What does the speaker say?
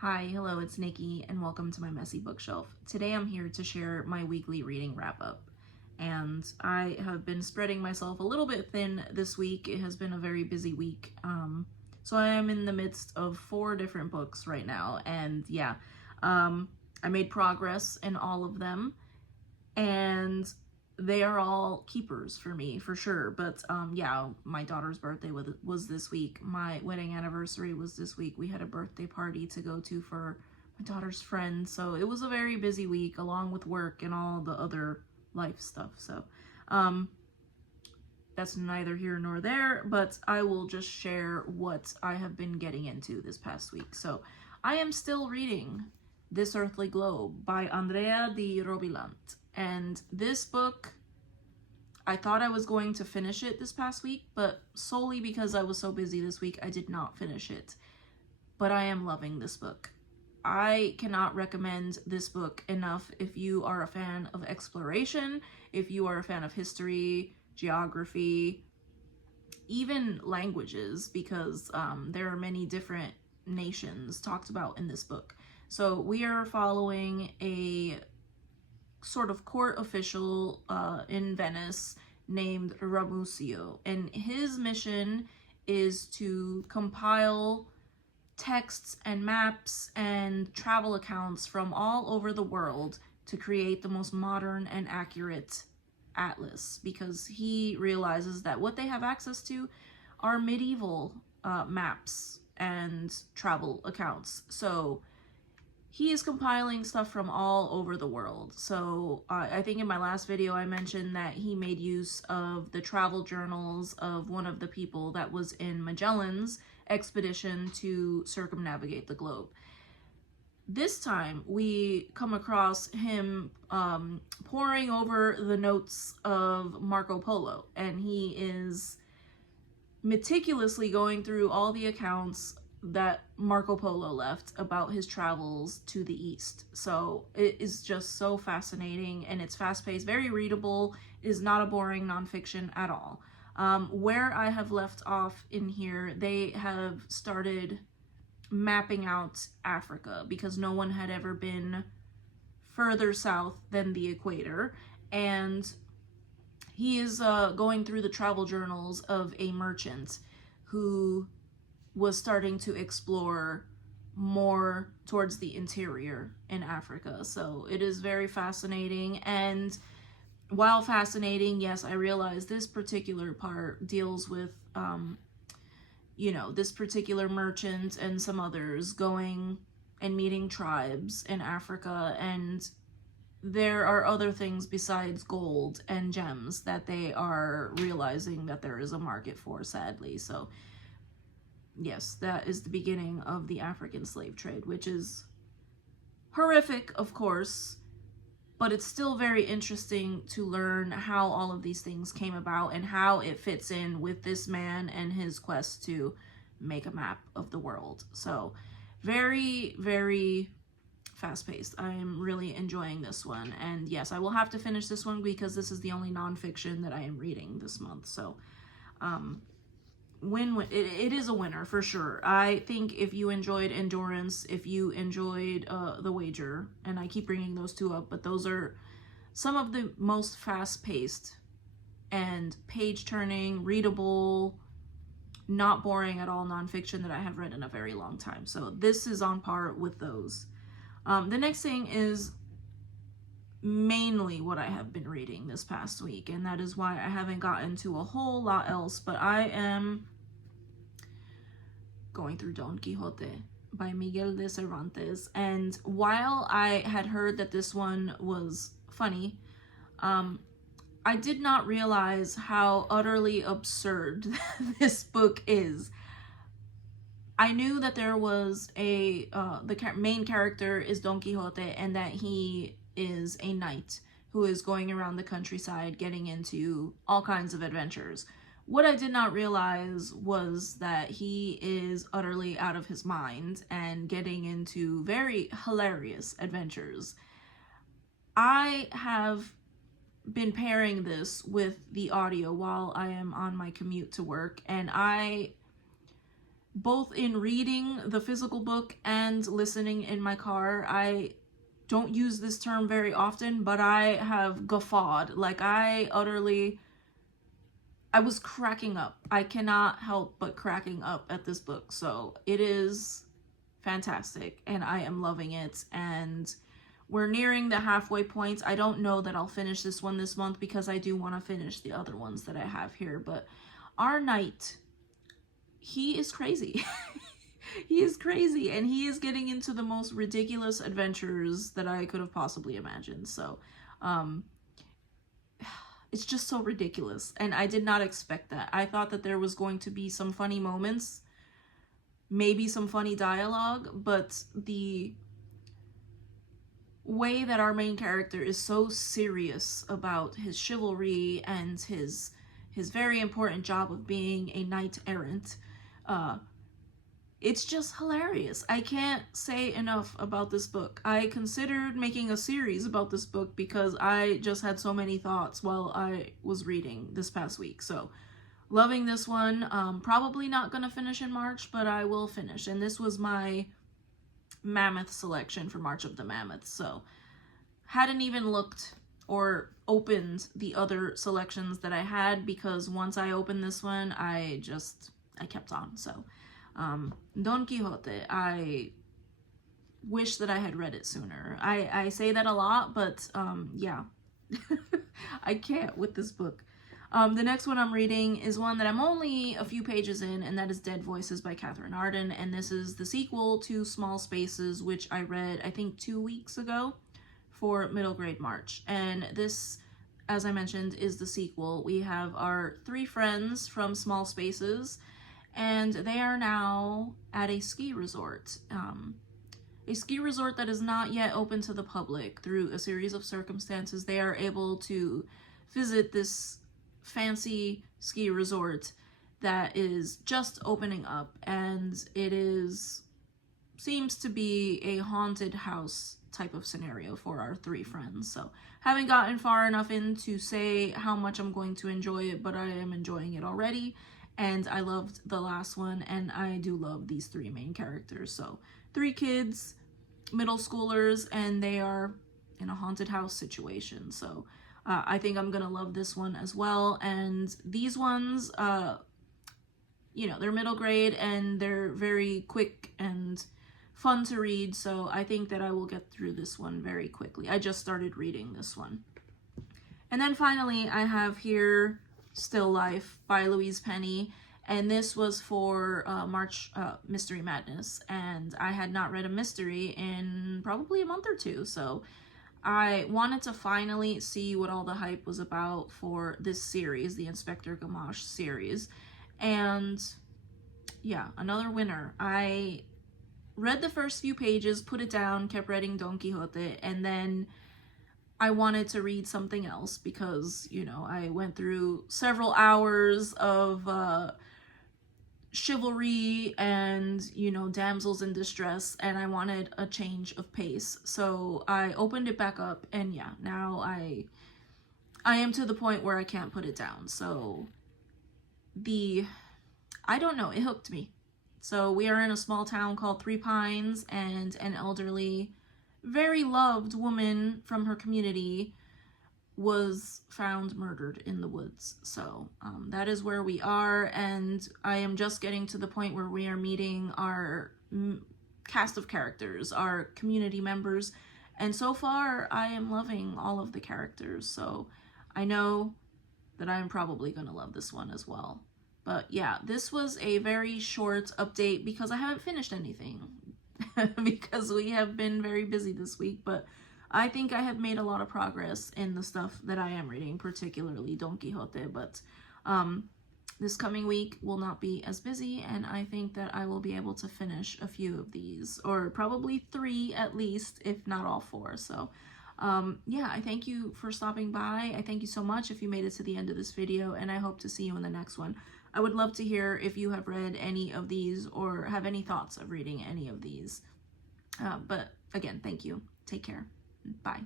Hi, hello, it's Nikki, and welcome to my messy bookshelf. Today I'm here to share my weekly reading wrap-up. And I have been spreading myself a little bit thin this week. It has been a very busy week. So I am in the midst of 4 different books right now. And yeah, I made progress in all of them. And they are all keepers for me, for sure. But yeah, my daughter's birthday was this week. My wedding anniversary was this week. We had a birthday party to go to for my daughter's friend. So it was a very busy week, along with work and all the other life stuff. So that's neither here nor there, but I will just share what I have been getting into this past week. So I am still reading This Earthly Globe by Andrea di Robilant. And this book, I thought I was going to finish it this past week, but solely because I was so busy this week, I did not finish it. But I am loving this book. I cannot recommend this book enough if you are a fan of exploration, if you are a fan of history, geography, even languages, because there are many different nations talked about in this book. So we are following a sort of court official in Venice named Ramusio, and his mission is to compile texts and maps and travel accounts from all over the world to create the most modern and accurate atlas, because he realizes that what they have access to are medieval maps and travel accounts. So he is compiling stuff from all over the world. So I think in my last video I mentioned that he made use of the travel journals of one of the people that was in Magellan's expedition to circumnavigate the globe. This time we come across him poring over the notes of Marco Polo, and he is meticulously going through all the accounts that Marco Polo left about his travels to the east. So it is just so fascinating, and it's fast-paced, very readable. It is not a boring nonfiction at all. Where I have left off in here, they have started mapping out Africa, because no one had ever been further south than the equator, and he is going through the travel journals of a merchant who was starting to explore more towards the interior in Africa. So it is very fascinating, and while fascinating, yes, I realize this particular part deals with this particular merchant and some others going and meeting tribes in Africa, and there are other things besides gold and gems that they are realizing that there is a market for, sadly. So yes, that is the beginning of the African slave trade, which is horrific, of course, but it's still very interesting to learn how all of these things came about and how it fits in with this man and his quest to make a map of the world. So very, very fast-paced. I am really enjoying this one, and yes, I will have to finish this one because this is the only nonfiction that I am reading this month. So it is a winner for sure. I think if you enjoyed Endurance, if you enjoyed The Wager, and I keep bringing those two up, but those are some of the most fast-paced and page-turning, readable, not boring at all nonfiction that I have read in a very long time. So this is on par with those. The next thing is mainly what I have been reading this past week, and that is why I haven't gotten to a whole lot else, but I am going through Don Quixote by Miguel de Cervantes. And while I had heard that this one was funny, I did not realize how utterly absurd this book is. I knew that there was the main character is Don Quixote, and that he is a knight who is going around the countryside getting into all kinds of adventures. What I did not realize was that he is utterly out of his mind and getting into very hilarious adventures. I have been pairing this with the audio while I am on my commute to work, and I both in reading the physical book and listening in my car. I don't use this term very often, but I have guffawed. Like, I was cracking up. I cannot help but cracking up at this book. So it is fantastic and I am loving it. And we're nearing the halfway point. I don't know that I'll finish this one this month because I do want to finish the other ones that I have here. But our knight, he is crazy. He is crazy, and he is getting into the most ridiculous adventures that I could have possibly imagined. So, it's just so ridiculous, and I did not expect that. I thought that there was going to be some funny moments, maybe some funny dialogue, but the way that our main character is so serious about his chivalry and his very important job of being a knight errant, it's just hilarious. I can't say enough about this book. I considered making a series about this book because I just had so many thoughts while I was reading this past week. So, loving this one. Probably not gonna finish in March, but I will finish. And this was my mammoth selection for March of the Mammoths. So, hadn't even looked or opened the other selections that I had because once I opened this one, I kept on. So, Don Quixote, I wish that I had read it sooner. I say that a lot, but yeah, I can't with this book. The next one I'm reading is one that I'm only a few pages in, and that is Dead Voices by Catherine Arden, and this is the sequel to Small Spaces, which I read, I think, 2 weeks ago for middle grade March. And this, as I mentioned, is the sequel. We have our 3 friends from Small Spaces, and they are now at a ski resort. A ski resort that is not yet open to the public. Through a series of circumstances, they are able to visit this fancy ski resort that is just opening up, and it seems to be a haunted house type of scenario for our 3 friends. So, haven't gotten far enough in to say how much I'm going to enjoy it, but I am enjoying it already. And I loved the last one, and I do love these 3 main characters. So, 3 kids, middle schoolers, and they are in a haunted house situation. So, I think I'm gonna love this one as well. And these ones, you know, they're middle grade, and they're very quick and fun to read. So, I think that I will get through this one very quickly. I just started reading this one. And then finally, I have here Still Life by Louise Penny, and this was for March Mystery Madness, and I had not read a mystery in probably a month or 2, so I wanted to finally see what all the hype was about for this series, the Inspector Gamache series, and yeah, another winner. I read the first few pages, put it down, kept reading Don Quixote, and then I wanted to read something else because, you know, I went through several hours of chivalry and, you know, damsels in distress, and I wanted a change of pace. So I opened it back up, and yeah, now I am to the point where I can't put it down. So I don't know, it hooked me. So we are in a small town called 3 Pines, and an elderly, very loved woman from her community was found murdered in the woods. So that is where we are, and I am just getting to the point where we are meeting our cast of characters, our community members, and so far I am loving all of the characters. So I know that I am probably going to love this one as well. But yeah, this was a very short update because I haven't finished anything. Because we have been very busy this week, but I think I have made a lot of progress in the stuff that I am reading, particularly Don Quixote, but this coming week will not be as busy, and I think that I will be able to finish a few of these, or probably 3 at least, if not all 4. So yeah, I thank you for stopping by. I thank you so much if you made it to the end of this video, and I hope to see you in the next one. I would love to hear if you have read any of these or have any thoughts of reading any of these. But again, thank you. Take care. Bye.